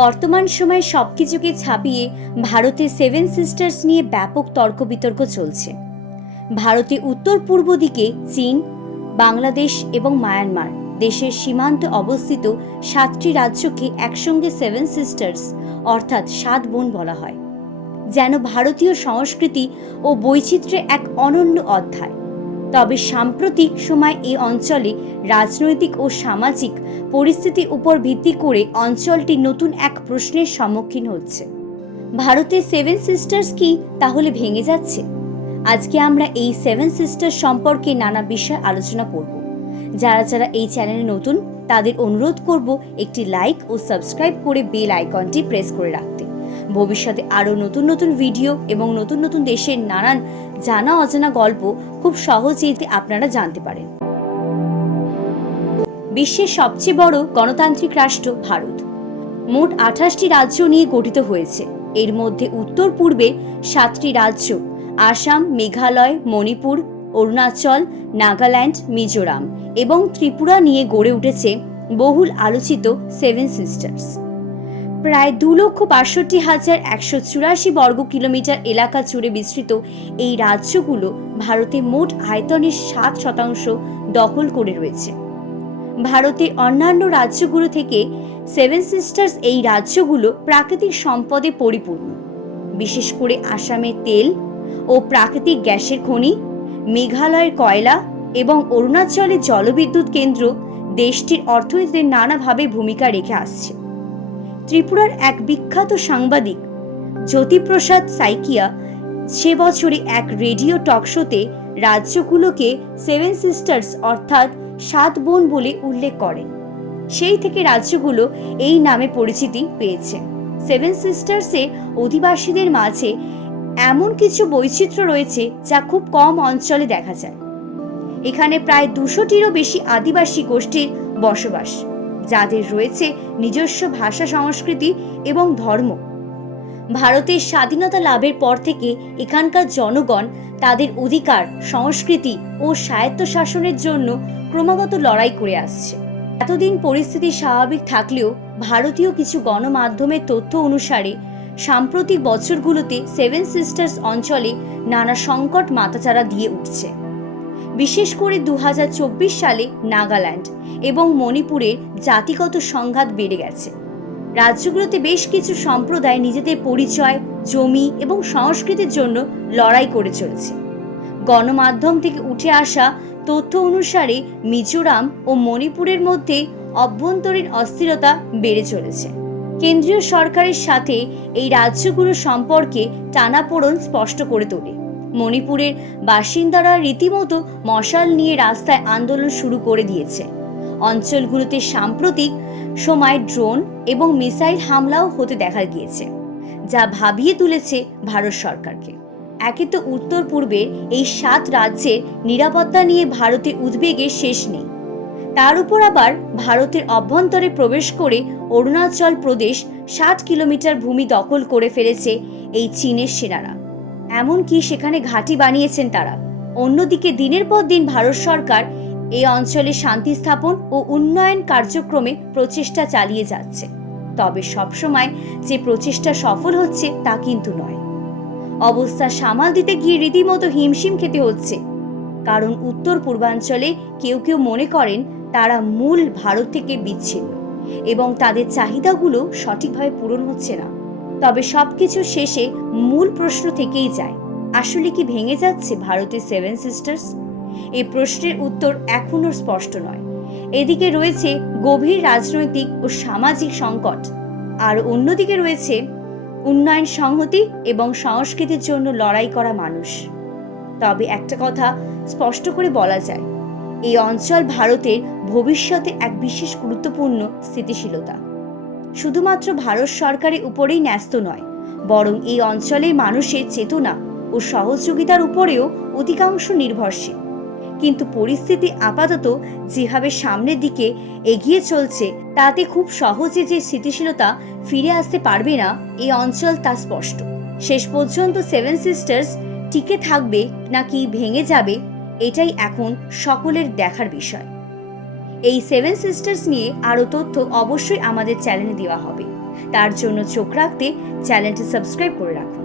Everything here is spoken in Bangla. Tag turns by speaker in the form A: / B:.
A: বর্তমান সময়ে সব কিছুকে ছাপিয়ে ভারতে সেভেন সিস্টার্স নিয়ে ব্যাপক তর্ক বিতর্ক চলছে। ভারতে উত্তর পূর্ব দিকে চীন, বাংলাদেশ এবং মায়ানমার দেশের সীমান্তে অবস্থিত সাতটি রাজ্যকে একসঙ্গে সেভেন সিস্টার্স অর্থাৎ সাত বোন বলা হয়, যেন ভারতীয় সংস্কৃতি ও বৈচিত্র্যে এক অনন্য অধ্যায়। তবে সাম্প্রতিক সময় এই অঞ্চলে রাজনৈতিক ও সামাজিক পরিস্থিতির উপর ভিত্তি করে অঞ্চলটি নতুন এক প্রশ্নের সম্মুখীন হচ্ছে। ভারতের সেভেন সিস্টার্স কি তাহলে ভেঙে যাচ্ছে? আজকে আমরা এই সেভেন সিস্টার সম্পর্কে নানা বিষয় আলোচনা করব। যারা যারা এই চ্যানেলে নতুন, তাদের অনুরোধ করব একটি লাইক ও সাবস্ক্রাইব করে বেল আইকনটি প্রেস করে রাখতে। ভবিষ্যতে আরও নতুন নতুন ভিডিও এবং নতুন নতুন দেশের নানান জানা অজানা গল্প খুব সহজেই আপনারা জানতে পারেন। বিশ্বের সবচেয়ে বড় গণতান্ত্রিক রাষ্ট্র ভারত। মোট আঠাশটি রাজ্য নিয়ে গঠিত হয়েছে। এর মধ্যে উত্তর পূর্বে সাতটি রাজ্য, আসাম, মেঘালয়, মণিপুর, অরুণাচল, নাগাল্যান্ড, মিজোরাম এবং ত্রিপুরা নিয়ে গড়ে উঠেছে বহুল আলোচিত সেভেন সিস্টার্স। প্রায় দু লক্ষ বাষট্টি হাজার একশো চুরাশি বর্গ কিলোমিটার এলাকা জুড়ে বিস্তৃত এই রাজ্যগুলো ভারতে মোট আয়তনের সাত শতাংশ দখল করে রয়েছে। ভারতের অন্যান্য রাজ্যগুলো থেকে সেভেন সিস্টার্স এই রাজ্যগুলো প্রাকৃতিক সম্পদে পরিপূর্ণ। বিশেষ করে আসামের তেল ও প্রাকৃতিক গ্যাসের খনি, মেঘালয়ের কয়লা এবং অরুণাচলের জলবিদ্যুৎ কেন্দ্র দেশটির অর্থনীতিতে নানাভাবে ভূমিকা রেখে আসছে। ত্রিপুরার এক বিখ্যাত সাংবাদিক, জ্যোতিপ্রসাদ সাইকিয়া, সে বছরে এক রেডিও টক শোতে রাজ্যগুলোকে সেভেন সিস্টার্স অর্থাৎ সাত বোন বলে উল্লেখ করেন। সেই থেকে রাজ্যগুলো এই নামে পরিচিতি পেয়েছে। সেভেন সিস্টার্সে অধিবাসীদের মাঝে এমন কিছু বৈচিত্র্য রয়েছে যা খুব কম অঞ্চলে দেখা যায়। এখানে প্রায় দুশোটিরও বেশি আদিবাসী গোষ্ঠীর বসবাস। যাদের রয়েছে নিজস্ব ভাষা, সংস্কৃতি এবং ধর্ম। ভারতের স্বাধীনতা লাভের পর থেকে এখানকার জনগণ তাদের অধিকার, সংস্কৃতি ও স্বায়ত্তশাসনের জন্য ক্রমাগত লড়াই করে আসছে। এতদিন পরিস্থিতি স্বাভাবিক থাকলেও ভারতীয় কিছু গণমাধ্যমের তথ্য অনুসারে সাম্প্রতিক বছরগুলোতে সেভেন সিস্টার্স অঞ্চলে নানা সংকট মাথাচাড়া দিয়ে উঠছে। বিশেষ করে দু হাজার চব্বিশ সালে নাগাল্যান্ড এবং মণিপুরের জাতিগত সংঘাত বেড়ে গেছে। রাজ্যগুলোতে বেশ কিছু সম্প্রদায় নিজেদের পরিচয়, জমি এবং সংস্কৃতির জন্য লড়াই করে চলেছে। গণমাধ্যম থেকে উঠে আসা তথ্য অনুসারে মিজোরাম ও মণিপুরের মধ্যে অভ্যন্তরীণ অস্থিরতা বেড়ে চলেছে। কেন্দ্রীয় সরকারের সাথে এই রাজ্যগুলো সম্পর্কে টানাপোড়ন স্পষ্ট করে তোলে। মণিপুরের বাসিন্দারা রীতিমতো মশাল নিয়ে রাস্তায় আন্দোলন শুরু করে দিয়েছে। অঞ্চলগুলোতে সাম্প্রতিক সময় ড্রোন এবং মিসাইল হামলাও হতে দেখা গিয়েছে, যা ভাবিয়ে তুলেছে ভারত সরকারকে। একে তো উত্তর পূর্বের এই সাত রাজ্যের নিরাপত্তা নিয়ে ভারতের উদ্বেগের শেষ নেই। তার উপর আবার ভারতের অভ্যন্তরে প্রবেশ করে অরুণাচল প্রদেশ ষাট কিলোমিটার ভূমি দখল করে ফেলেছে এই চীনের সেনারা। এমনকি সেখানে ঘাঁটি বানিয়েছেন তারা। অন্যদিকে দিনের পর দিন ভারত সরকার এই অঞ্চলে শান্তি স্থাপন ও উন্নয়ন কার্যক্রমে প্রচেষ্টা চালিয়ে যাচ্ছে। তবে সবসময় যে প্রচেষ্টা সফল হচ্ছে তা কিন্তু নয়। অবস্থা সামাল দিতে গিয়ে রীতিমতো হিমশিম খেতে হচ্ছে। কারণ উত্তর পূর্বাঞ্চলে কেউ কেউ মনে করেন তারা মূল ভারত থেকে বিচ্ছিন্ন এবং তাদের চাহিদাগুলো সঠিকভাবে পূরণ হচ্ছে না। তবে সবকিছু শেষে মূল প্রশ্ন থেকেই যায়, আসলে কি ভেঙে যাচ্ছে ভারতের সেভেন সিস্টার্স এই প্রশ্নের উত্তর এখনও স্পষ্ট নয়। এদিকে রয়েছে গভীর রাজনৈতিক ও সামাজিক সংকট, আর অন্যদিকে রয়েছে উন্নয়ন সংহতি এবং সংস্কৃতির জন্য লড়াই করা মানুষ। তবে একটা কথা স্পষ্ট করে বলা যায়, এই অঞ্চল ভারতের ভবিষ্যতে এক বিশেষ গুরুত্বপূর্ণ স্থিতিশীলতা। শুধুমাত্র ভারত সরকারের উপরেই ন্যস্ত নয়, বরং এই অঞ্চলের মানুষের চেতনা ও সহযোগিতার উপরেও অধিকাংশ নির্ভরশীল। কিন্তু পরিস্থিতি আপাতত যেভাবে সামনের দিকে এগিয়ে চলছে, তাতে খুব সহজে যে স্থিতিশীলতা ফিরে আসতে পারবে না, এই অঞ্চল তা স্পষ্ট। শেষ পর্যন্ত সেভেন সিস্টার্স টিকে থাকবে নাকি ভেঙে যাবে, এটাই এখন সকলের দেখার বিষয়। এই সেভেন সিস্টার্স নিয়ে আরও তথ্য অবশ্যই আমাদের চ্যানেলে দেওয়া হবে। তার জন্য চোখ রাখতে চ্যানেলটি সাবস্ক্রাইব করে রাখুন।